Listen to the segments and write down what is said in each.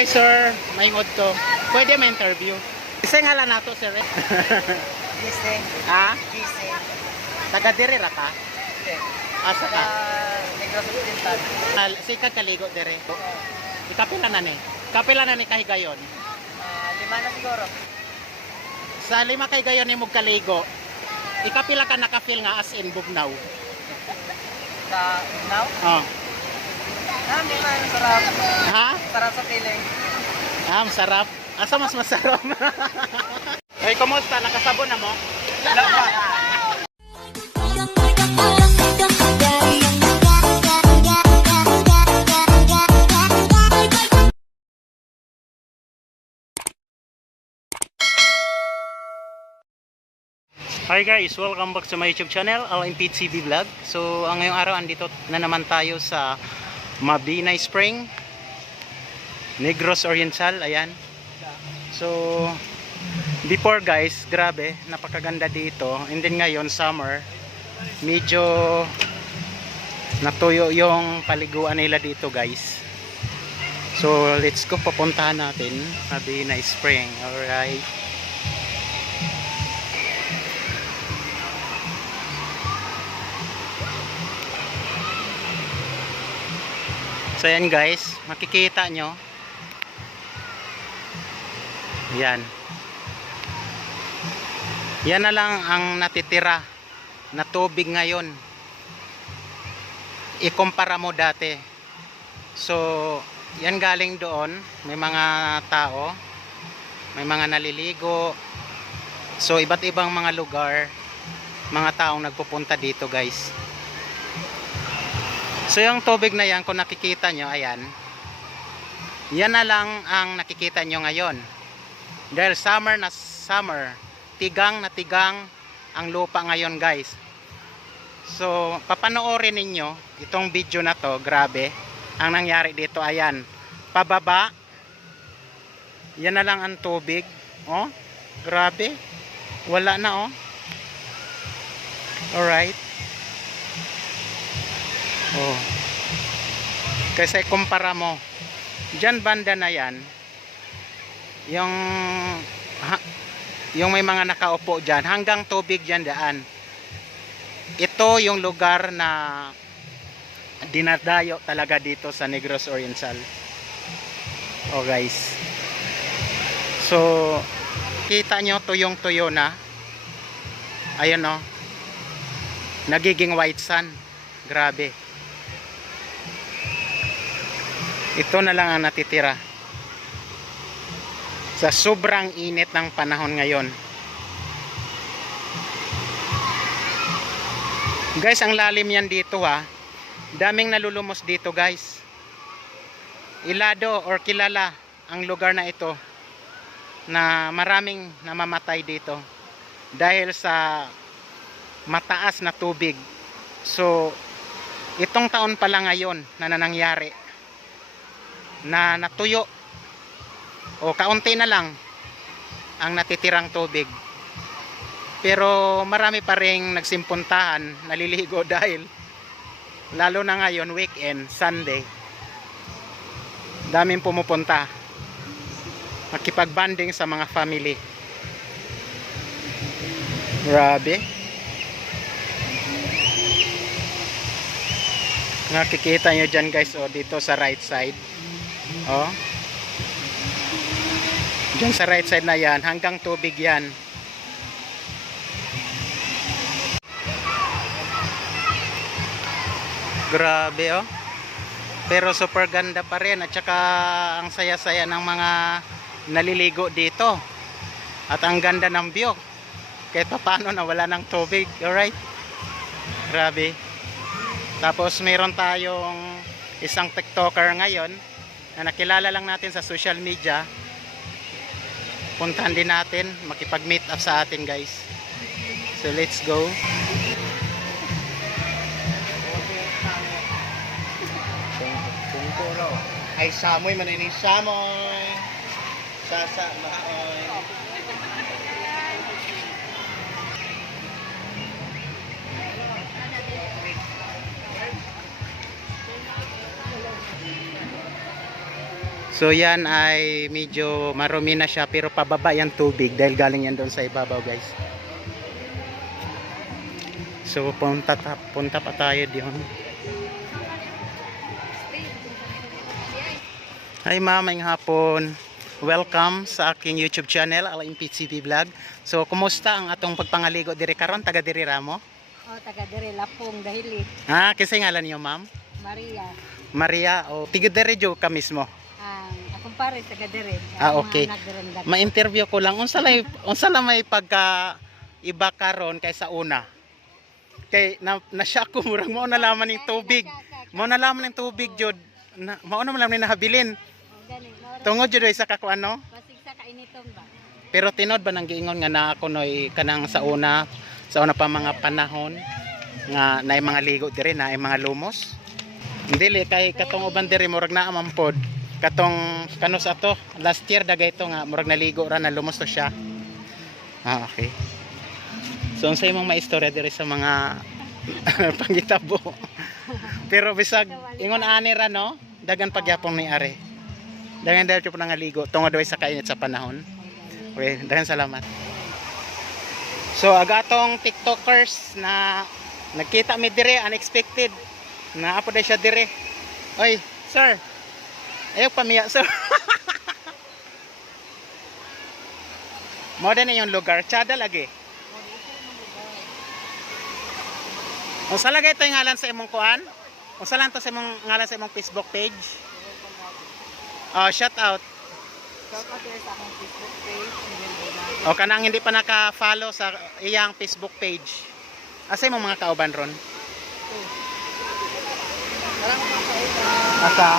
Hi sir, maingod to. Pwede may interview. Isa nga lang nato sir. Gise. Ha? Gise. Taga diri ra ka? Hindi. Asa ka? Negros Occidental. Sikag kaligo diri. Ikapila na ni. Kapila na ni kahigayon. Lima na siguro. Sa 5 kahigayon ni mog kaligo. Ikapila ka naka-feel nga as in bugnaw. Sa now? Oh. May man sarap. Ha? Sarap sa feeling. Masarap. Asa mas masarap? Ay, kumusta? Nakasabon na mo? Wala pa. Hi guys, welcome back to my YouTube channel, LMPTV Vlog. So, ang ngayong araw andito na naman tayo sa Mabinay Spring, Negros Oriental, ayan. So, before guys, grabe, napakaganda dito. And then ngayon, summer, medyo natuyo yung paliguan nila dito guys. So, let's go, papuntahan natin Mabinay Spring, alright. So yan guys, makikita nyo. Yan. Yan na lang ang natitira na tubig ngayon. Ikumpara mo dati. So, yan galing doon. May mga tao. May mga naliligo. So, iba't ibang mga lugar. Mga taong nagpupunta dito guys. So yung tubig na yan, kung nakikita nyo, ayan, yan na lang ang nakikita nyo ngayon. Dahil summer na summer, tigang na tigang ang lupa ngayon guys. So papanoorin ninyo itong video na to, grabe ang nangyari dito. Ayan, pababa, yan na lang ang tubig. Oh, grabe, wala na oh. Alright. Oh. Kasi kumpara mo diyan banda na yan, yung may mga nakaupo diyan, hanggang tubig diyan daan. Ito yung lugar na dinadayo talaga dito sa Negros Oriental. Oh guys. So kita nyo tuyong-tuyo na. Ayun oh. Nagiging white sand. Grabe. Ito na lang ang natitira sa sobrang init ng panahon ngayon. Guys, ang lalim yan dito ha. Daming nalulumos dito guys. Ilado or kilala ang lugar na ito na maraming namamatay dito dahil sa mataas na tubig. So itong taon pa lang ngayon na nangyari na natuyo o kaunti na lang ang natitirang tubig, pero marami pa ring nagsimpuntahan, naliligo dahil lalo na ngayon weekend, Sunday, daming pumupunta makipagbanding sa mga family. Grabe. Nakikita nyo dyan guys, oh, dito sa right side. Oh. Dyan sa right side na yan, hanggang tubig yan. Grabe oh. Pero super ganda pa rin, at saka ang saya-saya ng mga naliligo dito. At ang ganda ng view. Kahit paano na wala ng tubig, alright? Grabe. Tapos mayroon tayong isang TikToker ngayon na nakilala lang natin sa social media. Puntahan din natin, makipag-meet up sa atin guys. So let's go. Ay samoy manining samoy. Sasa maoy. So yan ay medyo marumi na siya pero pababa yung tubig dahil galing yan doon sa ibabaw guys. So punta pa tayo diyon. Hi ma'am, ngayong hapon. Welcome sa aking YouTube channel, LMPCB Vlog. So kumusta ang atong pagpangaligo diri karon, taga diri ramo? Oh, taga dire Lapong dahili. Ah, kasi ngalan niyo ma'am? Maria. Maria o tiga diri jo ka mismo. Ang akong pare taga dire. Ah, okay. Ma-interview ko lang unsa lang may pagka iba karon kaysa una. Kay na-shock ko murag mo nalaman ning tubig. Mo nalaman ning tubig jud. Mao na man ni nahabilin. Tungod jud sa kako ano? Basig sa kainitong ba? Pero tinod ba nang giingon nga na ako noy kanang sa una pa mga panahon nga naay mga ligo diri na ay mga lumos. Dili kay katong uban diri murag naa man pod. Katong kanus ato last year dagay ito nga murag naligo ra na lumos to siya. Ah, okay. So unsay imong maistorya diri sa mga pangitabo. Pero bisag ingon ani ra no, dagan pagyapon ni are. Dagan dahil po nangaligo tungod daw sa kainit sa panahon. Okay, dagan salamat. So agatong TikTokers na nagkita mi dire unexpected. Na apo day siya dire. Oy, sir. Ayaw pamiya, sir. Mo din yung lugar, tsada lagi. Unsa lagay ito yung ngalan sa imong kuan? Unsa lang to sa imong ngalan sa imong Facebook page? Shout out. Shout out dire sa akong Facebook page. O kanang hindi pa naka-follow sa iyang Facebook page. Asa imong mga kauban ron? Marang mga kauban. Asa?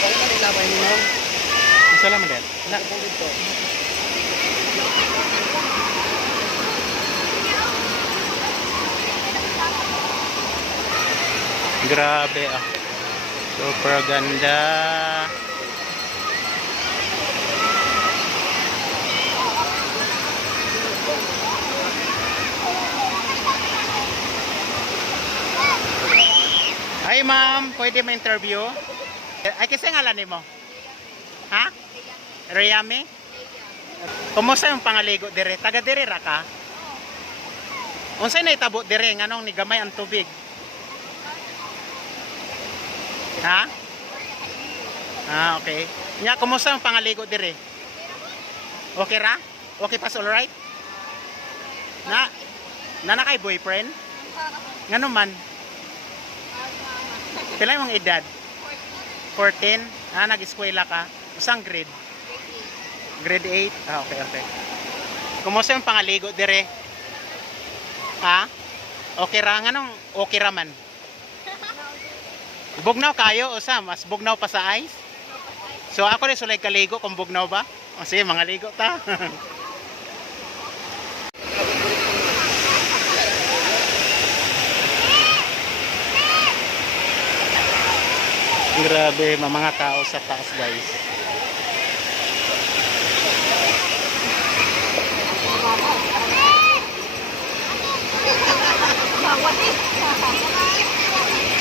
Wala na nila ba nila? Unsa lang man din? Wala ko dito. Grabe ah. Super ganda. Hi ma'am, pwede ma-interview? Ay kasi ngalan nimo? Ha? Rayami? Kumusta yung pangaligo dire? Taga dire ra ka? Unsay naitabo dire nganong ni gamay ang tubig? Ha? Ah, okay. Nya, kumusta ang pangaligo dire? Okay ra? Okay pa all right? Na kay boyfriend? Ngano man? Pila imong edad? 14? Ah, nag-eskwela ka? Usang grade? Grade 8? Ah, okay, okay. Kumusta yung pangaligo dire? Ha? Okay ra? Nganong okay ra man? Bugnaw kayo o sa mas bugnaw pa sa ice? So ako rin sulay kaligo kung bugnaw ba? O sige, mga ligo ta. Grabe, mga tao sa taas guys.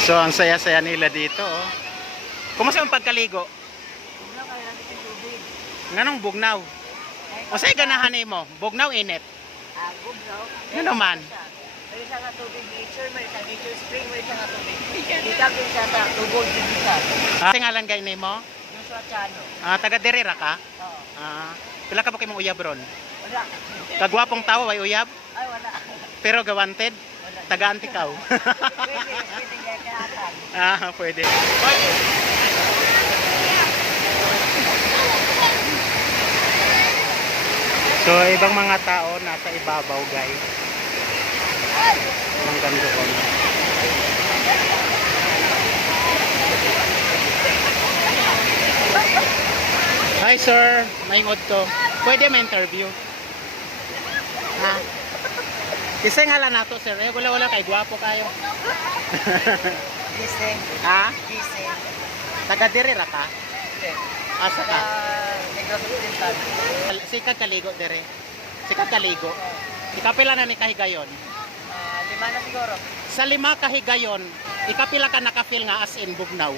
So ang saya-saya nila dito oh. Kumusta ang pagkaligo? Bugnaw kay ra sa tubig. Nganong bugnaw? O say ganahan nimo? Bugnaw init. Bugnaw. Ngano man? May isa nga tubig nature, may isa nature spring, may isa nga tubig. Kita ko siya sa tubog dito. Singalan kay nimo? Yung sa Chano. Taga diri ra ka? Oo. Pila ka ba kay mong uyab ron? Wala. Kagwapong tawo ay uyab, Ay, wala. pero gawanted. Wala. Taga Antikaw. Pwede kaya kahatan. Pwede. So, ibang mga tao nasa ibabaw, guys. Hanggang doon. Hi, sir. Maingod to. Pwede ma-interview? Ha? Kisay ngalan nato, sir. Wala kay gwapo kayo. Gising. Ha? Gising. Taga diri ra ka? Asa ka? Negros Occidental. Sikat kaligo dire. Sikat kaligo. Ikapila na ni kahigayon. 5 na siguro. Sa 5 kahigayon, ikapila ka nakafeel nga as in bugnaw.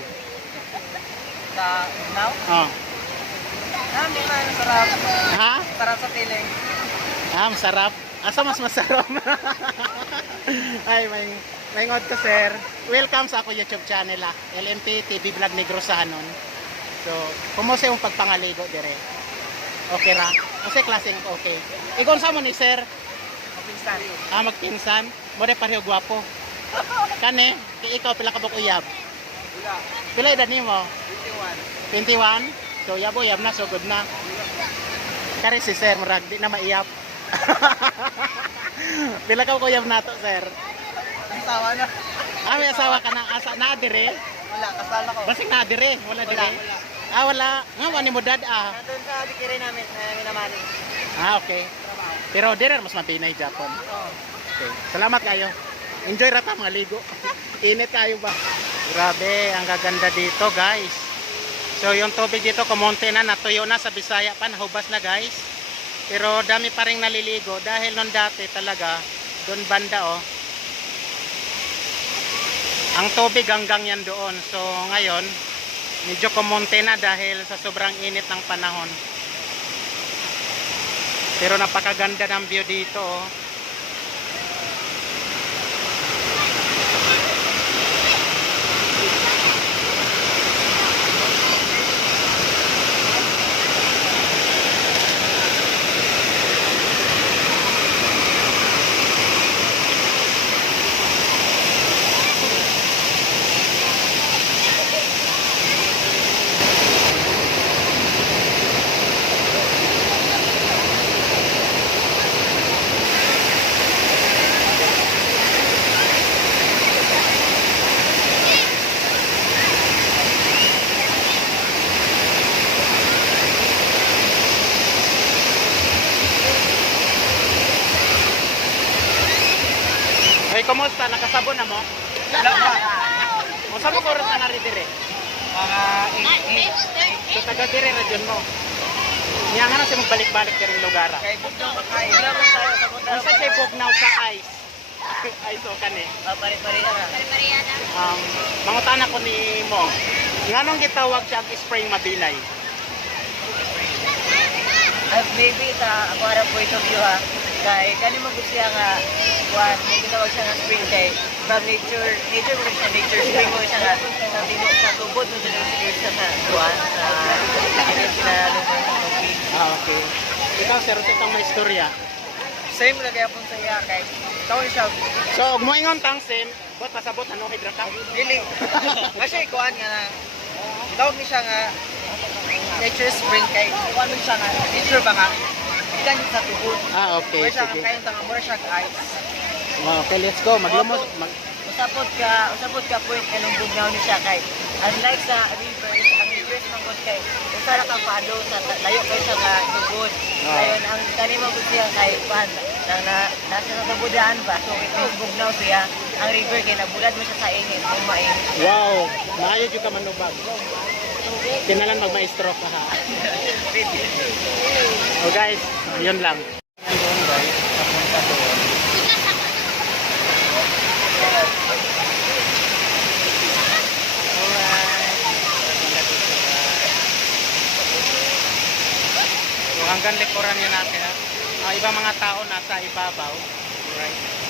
Sa now? Oh. May man sarap. Ha? Sarap sa tiling. Masarap. Asa mas masarap? Ay, may ngod ko, sir. Welcome sa ako YouTube channel, LMP TV Vlog Negros Sahanon. So, kumusta yung pagpangaligo dire? Okay ra? Kasi klaseng okay. Igon sa mo ni sir? Mapinsan. Magpinsan? Mo de pareho gwapo. Kani, kay ikaw pila ka buk uyab? Wala. Pila edad nimo? 21. 21? So, uyab na, so good na. Kari si sir, murag di na maiyap. Pila ka uyab nato, sir? Asawa na. May asawa ka na. Asa na dire? Wala, kasal ako. Basig na dire, wala dire. Wala. Wala. Nga wani mo dad Nandun sa bikiri namin na minamani. Okay. Pero dire mas mapinay Japon. Oo. Okay. Salamat kayo. Enjoy rata mga ligo. Init kayo ba? Grabe, ang gaganda dito, guys. So yung tubig dito kumonte na, natuyo na sa Bisaya pa, nahubas na, guys. Pero dami pa ring naliligo dahil nung dati talaga doon banda ang tubig hanggang yan doon. So ngayon medyo kumonte na dahil sa sobrang init ng panahon. Pero napakaganda ng view dito, Ay, kumusta? Nakasabon na mo? Wala pa. Mo sa mo oras na nari dire? Mga 8. So taga dire na dyan mo. Nga nga na siya magbalik-balik ka rin lugar. Kay Bugnaw pa kayo. Wala mo tayo sa Bugnaw. Kung sa siya bugnaw sa ice. Ice o kani. Pare-pare na. Mangutana ko ni mo. Nga nung gitawag siya ang spring mabilay. Maybe sa ako ara point of view kay kani mo gusto siya nga may gitawag siya nga spring kay from nature mo siya nature spring mo siya nga sa tinuod sa tubod mo siya sa kuan sa event na lumang sa tubig. Okay. Ikaw, sir, itong may istorya. Same na kaya pun sa iya kay tawon siya So, mo ingon tang sim, bot pasabot ano hidra ka? dili kasi kuan nga na tawag ni siya nga nature spring kay kuan mo siya nga nature ba nga ikan sa tubod. Okay, Wala siya nga sige. kayong tanga mo siya ice. Okay, let's go. Maglumos. Usapod ka point kanong bugnaw ni siya kay unlike sa rivers, ang rivers mangod kay usa ra kang paado sa layo kay sa nga tubod. Ayon ang kanimo gud siya kay pan nang nasa sa tubudan ba so ito bugnaw siya ang river kay nabulad mo siya sa init kung mainit. Wow, maayo jud ka manubag. Tinalan magmaestro ka ha. Oh guys, yun lang. Doon guys, papunta doon. So hanggang likuran yun natin ha. Ibang mga tao nasa ibabaw. Right?